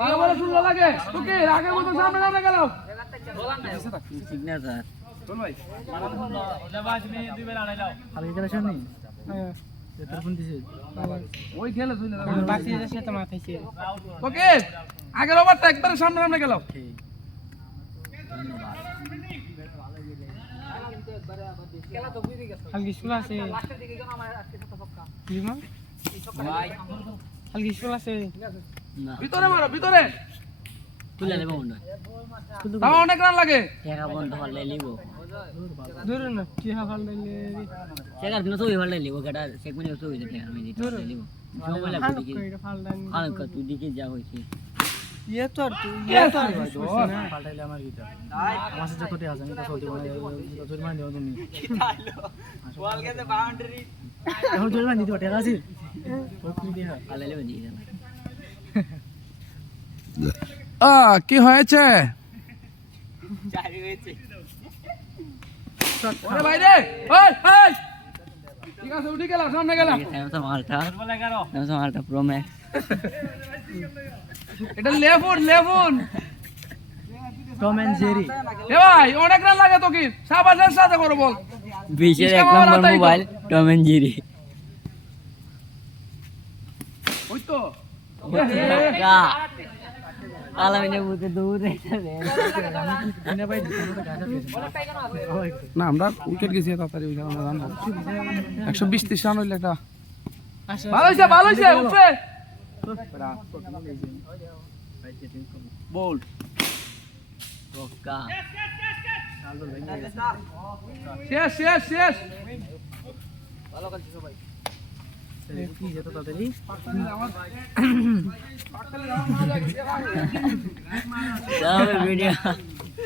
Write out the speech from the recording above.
ভালো ভালো শুনলো লাগে তোকে আগের মতো সামনে সামনে গেল ঠিক না স্যার চল ভাই আগে খেলা শুনি তোর ফোন দিছে ওই খেলে তুই না বাকি এসে তো মাথাইছে তোকে আগের ওভারটা একবারে সামনে সামনে গেল হালকি স্কুল আছে লিমা হালকি স্কুল আছে না ভিতরে মারো ভিতরে তুলে নেব মনে তাও অনেক রান লাগে টাকা বন্ধ হলে লিব দূর না কি হাল দিলে টাকা দিন তো হলে লিব গাটা চেক মানে তো হইছে টাকা আমি দিতে লিব জমা লাগবে হাল দেখি কইরা ফাল দান হাল কা তুই দিকে যা হইছে ইয়ে তো পাল্টাইলে আমার গিটা আমার সাথে যতটি আছে আমি তো চলতে মানে জরিমানা দেও তুমি বল গেছে বাউন্ডারি এখন জরিমানা দিতে টাকা আছে কি দিয়া আলে লেবে দিয়ে কি হয়েছে চারি হয়েছে ওরে ভাই রে ওই ওই ঠিক আছে উঠে গেলাম সামনে গেলাম Samsung ultra Samsung ultra pro max এটা লেফুন লেফুন টম এন্ড জেরি এ ভাই অনেক রান লাগে তোকে সাবাসের সাথে করো বল 20 এর এক নম্বর মোবাইল টম এন্ড জেরি ওই তো কা আলামিনে বুতে দূর রেখে দে না ভাই দিতে তো গাজা পেয়েছে না আমরা উইকেট গেছি তাড়াতাড়ি ওই কারণে রান 120 রান হইলে একটা ভালো হইছে উঠবে বল কা শেষ শেষ শেষ কি যেত তাড়াতাড়ি দাও ভিডিও